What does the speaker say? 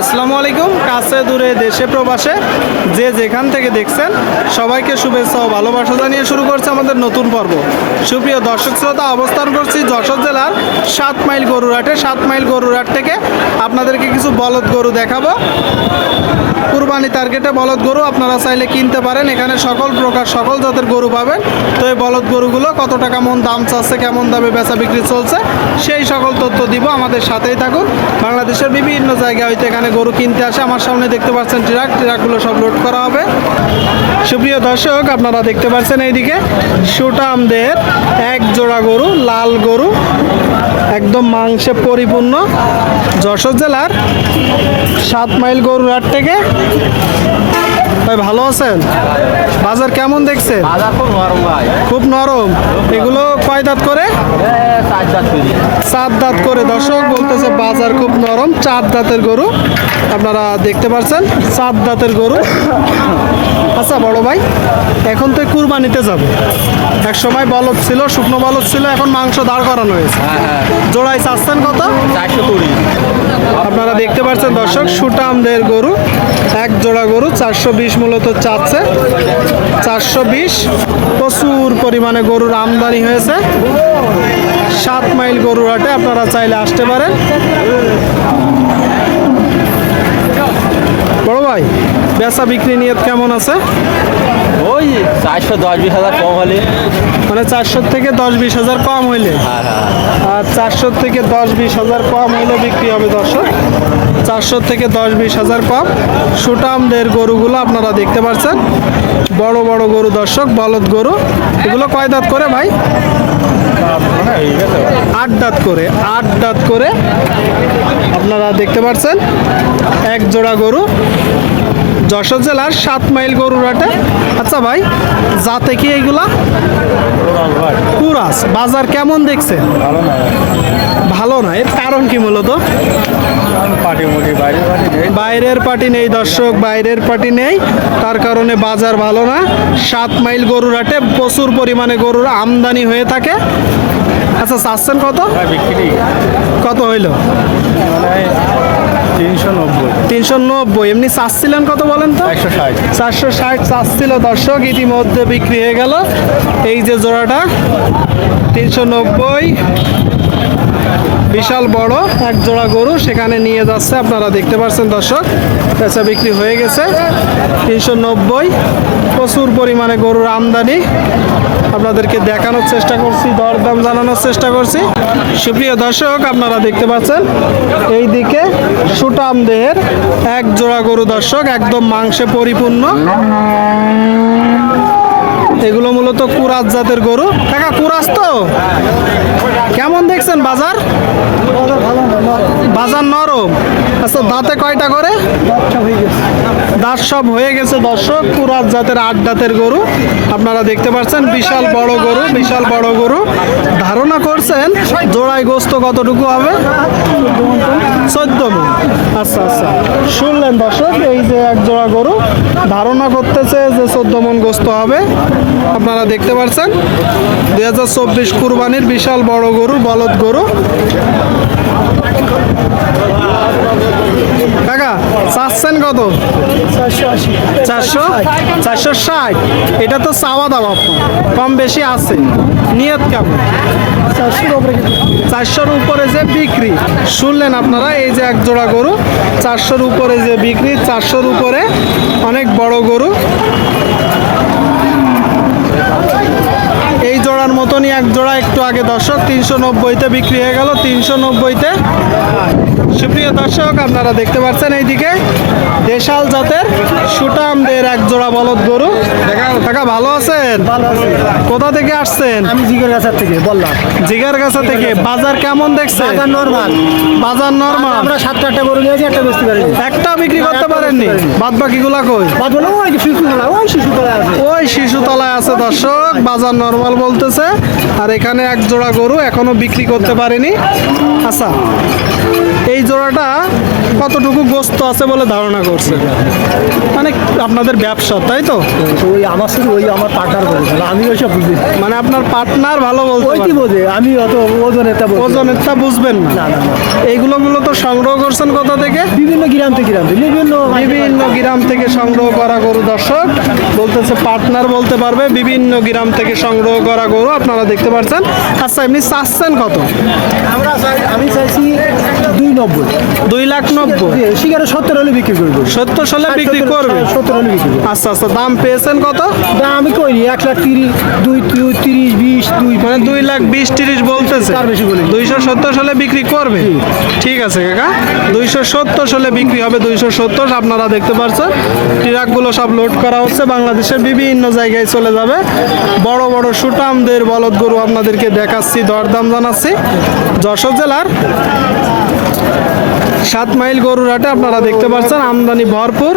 আসসালামু আলাইকুম। কাছে দূরে দেশে প্রবাসে যে যেখান থেকে দেখছেন, সবাইকে শুভেচ্ছা ও ভালোবাসা জানিয়ে শুরু করছে আমাদের নতুন পর্ব। সুপ্রিয় দর্শক শ্রোতা, অবস্থান করছি যশোর জেলার সাত মাইল গরুরহাটে সাত মাইল গরুরহাট থেকে আপনাদেরকে কিছু বলদ গরু দেখাবো। কুরবানি টার্গেটে বলদ গরু আপনারা চাইলে কিনতে পারেন। এখানে সকল প্রকার, সকল জাতের গরু পাবেন। তো এই বলদ গরুগুলো কত টাকা, মন দাম চাচ্ছে, কেমন দামে বেচা বিক্রি চলছে, সেই সকল তথ্য দিব। আমাদের সাথেই থাকুন। বাংলাদেশের বিভিন্ন জায়গা হইতে এখানে গরু কিনতে আসে। আমার সামনে দেখতে পাচ্ছেন ট্রাক। ট্রাকগুলো সব লোড করা হবে। সুপ্রিয় দর্শক, আপনারা দেখতে পাচ্ছেন এইদিকে সুটামদের এক জোড়া গরু, লাল গরু, একদম মাংসে পরিপূর্ণ যশোর জেলার সাত মাইল গরুর গরুরহাট থেকে ভাই ভালো আছেন? বাজার কেমন দেখছেন? বাজার খুব নরম ভাই। খুব নরম। এগুলো কয় দাঁত করে? চার দাঁত করে। দর্শক বলতেছে বাজার খুব নরম। চার দাঁতের গরু আপনারা দেখতে পাচ্ছেন চার দাঁতের গরু। আচ্ছা বড় ভাই এখন তো কুরবানিতে যাবে। এক সময় বলদ ছিল শুকনো বলদ ছিল এখন মাংস দাঁড় করানো হয়েছে। হ্যাঁ হ্যাঁ। জোড়ায় চাচ্ছেন কত? আপনারা দেখতে পাচ্ছেন দর্শক সুটামদের গরু। এক জোড়া গরু চারশো বিশ মূলত চাচ্ছে। চারশো বিশ প্রচুর পরিমাণে গরুর আমদানি হয়েছে। সাত মাইল গরুর হাটে আপনারা চাইলে আসতে পারেন। বড় ভাই বেচা বিক্রি নিয়ে কেমন আছে? ওই চারশো দশ বিশ হাজার কম হলে। মানে চারশো থেকে দশ বিশ হাজার কম হইলে? হ্যাঁ হ্যাঁ। আর চারশো থেকে দশ বিশ হাজার কম হইলে বিক্রি হবে দর্শক। চারশো থেকে দশ বিশ হাজার কম সুটামদের গরুগুলো আপনারা দেখতে পাচ্ছেন। বড় বড় গরু দর্শক, বলদ গরু। এগুলো কয় দাঁত করে ভাই? আট দাঁত করে, আট দাঁত করে। আপনারা দেখতে পাচ্ছেন, এক জোড়া গরু। যশোর জেলার সাত মাইল গরুর হাটে। আচ্ছা ভাই যাতে কি এইগুলা কুরাস। বাজার কেমন দেখছেন? ভালো না এর কারণ কি মূলত? বাইরের পার্টি নেই। দর্শক বাইরের পার্টি নেই। তার কারণে বাজার ভালো না। সাত মাইল গরুর হাটে প্রচুর পরিমাণে গরুর আমদানি হয়ে থাকে। আচ্ছা চাচ্ছেন কত? বিক্রি। কত হইল? মানে তিনশো নব্বই। এমনি চাচ্ছিলেন কত বলেন তো? চারশো ষাট চাচ্ছিল দর্শক ইতিমধ্যে বিক্রি হয়ে গেল। এই যে জোড়াটা তিনশো নব্বই। বিশাল বড় এক জোড়া গরু সেখানে নিয়ে যাচ্ছে, আপনারা দেখতে পাচ্ছেন দর্শক পেঁচা বিক্রি হয়ে গেছে। তিনশো নব্বই, প্রচুর পরিমাণে গরুর আমদানি। আপনাদেরকে দেখানোর চেষ্টা করছি, দরদাম জানানোর চেষ্টা করছি। সুপ্রিয় দর্শক, আপনারা দেখতে পাচ্ছেন এই দিকে সুটাম দেহের এক জোড়া গরু দর্শক, একদম মাংসে পরিপূর্ণ। মূলত কুরাজ জাতের গরু। কাকা কুরাজ তো? কেমন দেখছেন বাজার? বাজার নরম। আচ্ছা দাঁতে কয়টা করে? দাঁত সব হয়ে গেছে দর্শক কুরাজ জাতের আট গরু। আপনারা দেখতে পাচ্ছেন, বিশাল বড় গরু, বিশাল বড় গরু। ধারণা করছেন, জোড়ায় গোস্ত কতটুকু হবে? চোদ্দ মন। আচ্ছা আচ্ছা। শুনলেন দর্শক, এই যে এক জোড়া গরু। ধারণা করতেছে যে চোদ্দ মন গোস্ত হবে। আপনারা দেখতে পাচ্ছেন, দুই হাজার চব্বিশ কুরবানির বিশাল বড় গরু, বলদ গরু। কাকা, চাচ্ছেন কত? চারশো? চারশো ষাট। এটা তো চাওয়া দাম আপনার। কম বেশি আছে। নিয়ত কেমন? চারশোর উপরে যে বিক্রি, শুনলেন আপনারা, এই যে এক জোড়া গরু, চারশোর উপরে যে বিক্রি, চারশোর উপরে অনেক বড় গরু। জোড়ার মতনই এক জোড়া একটু আগে দর্শক তিনশো নব্বইতে বিক্রি হয়ে গেল তিনশো নব্বইতে। সুপ্রিয় দর্শক আপনারা দেখতে পাচ্ছেন এইদিকে দেশাল জাতের সুটামদের এক জোড়া বলদ গরু। কাকা ভালো আছেন? কোথা থেকে আসছেন? আমি জিগের গাছার থেকে বললাম। জিগার কাছা থেকে। বাজার কেমন দেখছেন? বাজার নর্মাল বাজার নর্মাল আমরা সাতটা আটটা গরু নিয়েছি একটা বেচতে পারিনি। একটা বিক্রি করতে পারেননি? বাদ বাকিগুলা কই? বাদ ওই যে শিশু ওই শিশু তলা আছে। ওই শিশু তলায় আছে দর্শক বাজার নর্মাল বলতেছে আর এখানে এক জোড়া গরু এখনও বিক্রি করতে পারেনি। আচ্ছা এই জোড়াটা কতটুকু গোস্ত আছে বলে ধারণা করছে? মানে আপনাদের ব্যবসা তাই তো? ওই আমার সাথে ওই আমার পার্টনার বলেছে আমি ওইসব বুঝি মানে আপনার পার্টনার ভালো বলতে ওই কি বোঝে আমি অত ওজন এটা বলছি না। ওজনেরটা বুঝবেন না। এইগুলো মূলত সংগ্রহ করছেন কোথা থেকে? বিভিন্ন গ্রাম থেকে গ্রাম থেকে বিভিন্ন বিভিন্ন গ্রাম থেকে সংগ্রহ করা গরু দর্শক বলতেছে পার্টনার বলতে পারবে বিভিন্ন গ্রাম থেকে সংগ্রহ করা গরু আপনারা দেখতে পাচ্ছেন আচ্ছা এমনি চাচ্ছেন কত? আমরা চাই আমি চাইছি দুই নব্বই। দুই লাখ নব্বই। শিকারে সত্তর হলে বিক্রি করব। সত্তর সালে বিক্রি করবে? সত্তর হলে বিক্রি করব। আচ্ছা আচ্ছা দাম পেয়েছেন কত? দাম আমি কইনি এক লাখ তিরিশ দুই তিরিশ বিশ দুই। মানে দুই লাখ বিশ তিরিশ বলতেছে। তার বেশি। দুইশো সত্তর সালে বিক্রি করবে? ঠিক আছে কাকা। দুইশো সত্তর সালে বিক্রি হবে দুইশো সত্তর আপনারা দেখতে পাচ্ছেন ট্রাকগুলো সব লোড করা হচ্ছে বাংলাদেশের বিভিন্ন জায়গায় চলে যাবে। বড় বড় সুটামদের বলদ গরু আপনাদেরকে দেখাচ্ছি দরদাম জানাচ্ছি। যশোর জেলার সাত মাইল গরুর হাটে আপনারা দেখতে পাচ্ছেন আমদানি ভরপুর।